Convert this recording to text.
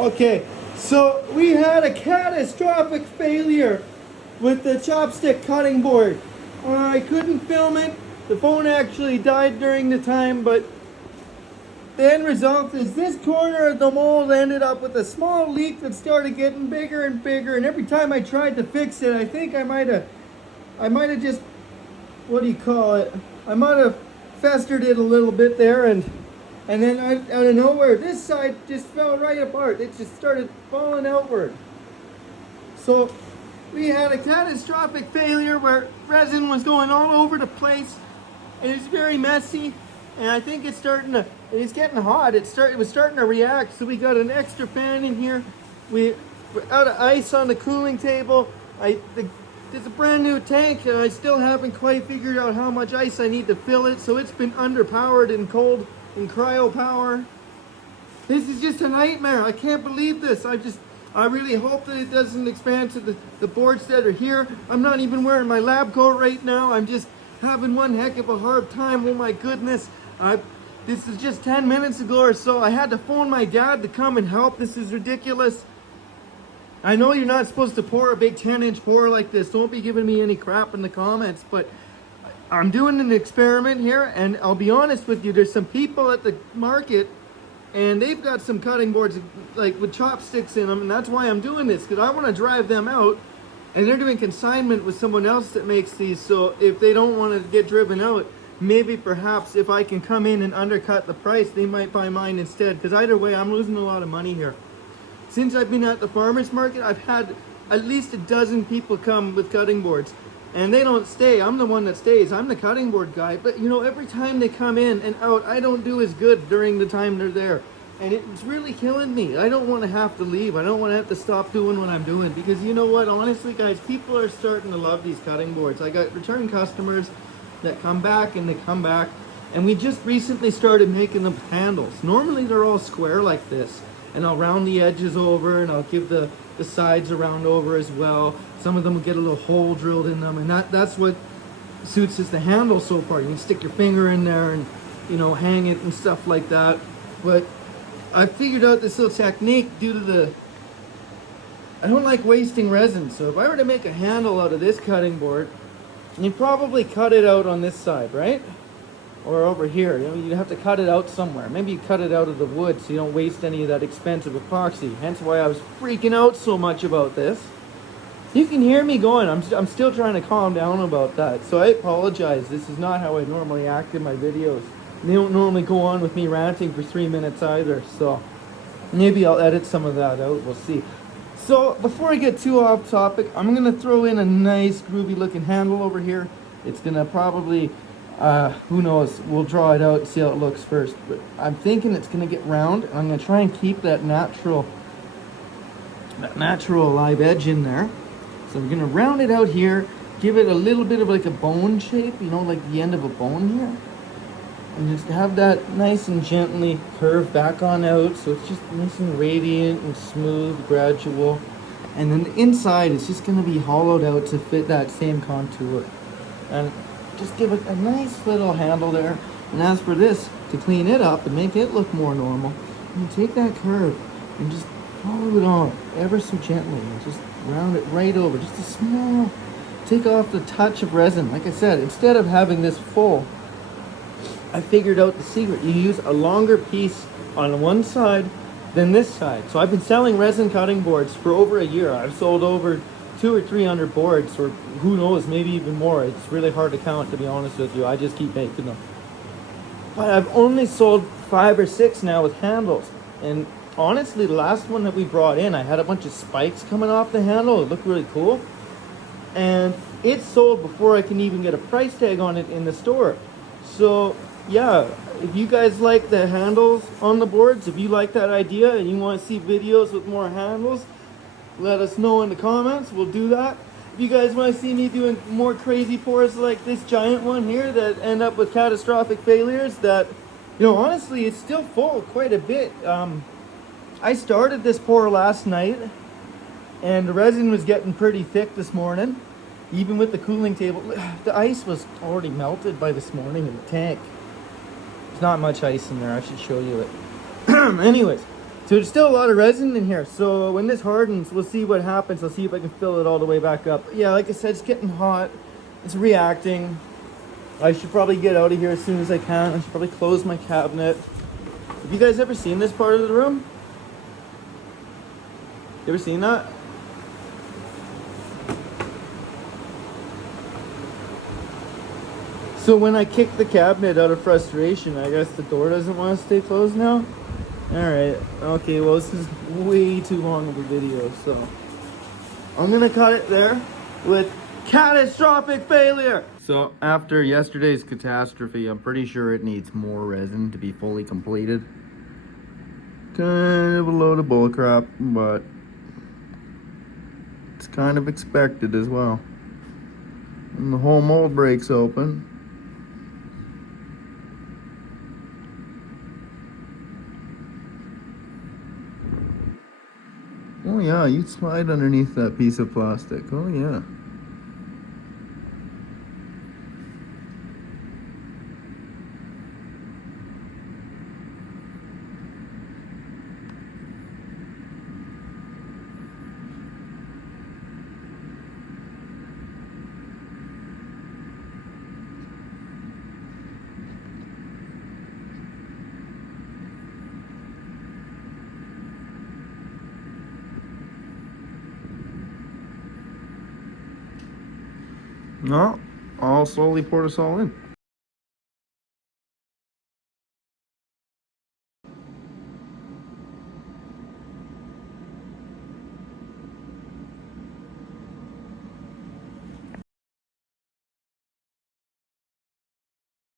Okay, so we had a catastrophic failure with the chopstick cutting board. I couldn't film it. The phone actually died during the time, but the end result is this corner of the mold ended up with a small leak that started getting bigger and bigger. And every time I tried to fix it, I think I might have just, what do you call it? I might have festered it a little bit there, and then out of nowhere, this side just fell right apart. It just started falling outward. So we had a catastrophic failure where resin was going all over the place, and it's very messy. And I think it's getting hot. It was starting to react. So we got an extra fan in here. We're out of ice on the cooling table. It's a brand new tank, and I still haven't quite figured out how much ice I need to fill it. So it's been underpowered and cold in cryo power. This is just a nightmare. I can't believe this. I really hope that it doesn't expand to the boards that are here. I'm not even wearing my lab coat right now. I'm just having one heck of a hard time. Oh my goodness. This is just 10 minutes ago or so. I had to phone my dad to come and help. This is ridiculous. I know you're not supposed to pour a big 10-inch pour like this. Don't be giving me any crap in the comments, but I'm doing an experiment here, and I'll be honest with you, there's some people at the market, and they've got some cutting boards like with chopsticks in them, and that's why I'm doing this, because I want to drive them out, and they're doing consignment with someone else that makes these. So if they don't want to get driven out, maybe perhaps if I can come in and undercut the price, they might buy mine instead, because either way, I'm losing a lot of money here. Since I've been at the farmer's market, I've had at least a dozen people come with cutting boards, and they don't stay. I'm the one that stays. I'm the cutting board guy. But you know, every time they come in and out, I don't do as good during the time they're there. And it's really killing me. I don't want to have to leave. I don't want to have to stop doing what I'm doing, because you know what? Honestly, guys, people are starting to love these cutting boards. I got return customers that come back and they come back. And we just recently started making them handles. Normally they're all square like this, and I'll round the edges over, and I'll give the sides a round over as well. Some of them will get a little hole drilled in them, and that's what suits as the handle so far. You can stick your finger in there and, you know, hang it and stuff like that. But I figured out this little technique due to I don't like wasting resin. So if I were to make a handle out of this cutting board, you probably cut it out on this side, right? Or over here, you know, you'd have to cut it out somewhere. Maybe you cut it out of the wood so you don't waste any of that expensive epoxy. Hence why I was freaking out so much about this. You can hear me going. I'm still trying to calm down about that. So I apologize. This is not how I normally act in my videos. They don't normally go on with me ranting for 3 minutes either. So maybe I'll edit some of that out. We'll see. So before I get too off topic, I'm going to throw in a nice groovy looking handle over here. It's going to probably... who knows, we'll draw it out and see how it looks first, but I'm thinking it's going to get round, and I'm going to try and keep that natural live edge in there. So we're going to round it out here, give it a little bit of like a bone shape, you know, like the end of a bone here, and just have that nice and gently curve back on out, so it's just nice and radiant and smooth, gradual. And then the inside is just going to be hollowed out to fit that same contour, and just give it a nice little handle there. And as for this, to clean it up and make it look more normal, you take that curve and just follow it on ever so gently and just round it right over. Just a small, take off the touch of resin. Like I said, instead of having this full, I figured out the secret. You use a longer piece on one side than this side. So I've been selling resin cutting boards for over a year. I've sold over 200 or 300 boards, or who knows, maybe even more. It's really hard to count, to be honest with you. I just keep making them. But I've only sold 5 or 6 now with handles. And honestly, the last one that we brought in, I had a bunch of spikes coming off the handle. It looked really cool. And it sold before I can even get a price tag on it in the store. So yeah, if you guys like the handles on the boards, if you like that idea and you want to see videos with more handles, let us know in the comments. We'll do that. If you guys want to see me doing more crazy pours like this giant one here that end up with catastrophic failures, that, you know, honestly, it's still full quite a bit. I started this pour last night, and the resin was getting pretty thick this morning, even with the cooling table. The ice was already melted by this morning in the tank. There's not much ice in there. I should show you it. Anyways, So there's still a lot of resin in here. So when this hardens, we'll see what happens. I'll see if I can fill it all the way back up. Yeah, like I said, it's getting hot. It's reacting. I should probably get out of here as soon as I can. I should probably close my cabinet. Have you guys ever seen this part of the room? You ever seen that? So when I kick the cabinet out of frustration, I guess the door doesn't want to stay closed now? Alright, okay, well this is way too long of a video, so I'm gonna cut it there with catastrophic failure! So after yesterday's catastrophe, I'm pretty sure it needs more resin to be fully completed. Kind of a load of bullcrap, but it's kind of expected as well. And the whole mold breaks open. Oh yeah, you'd slide underneath that piece of plastic. Oh yeah. No, I'll slowly pour this all in.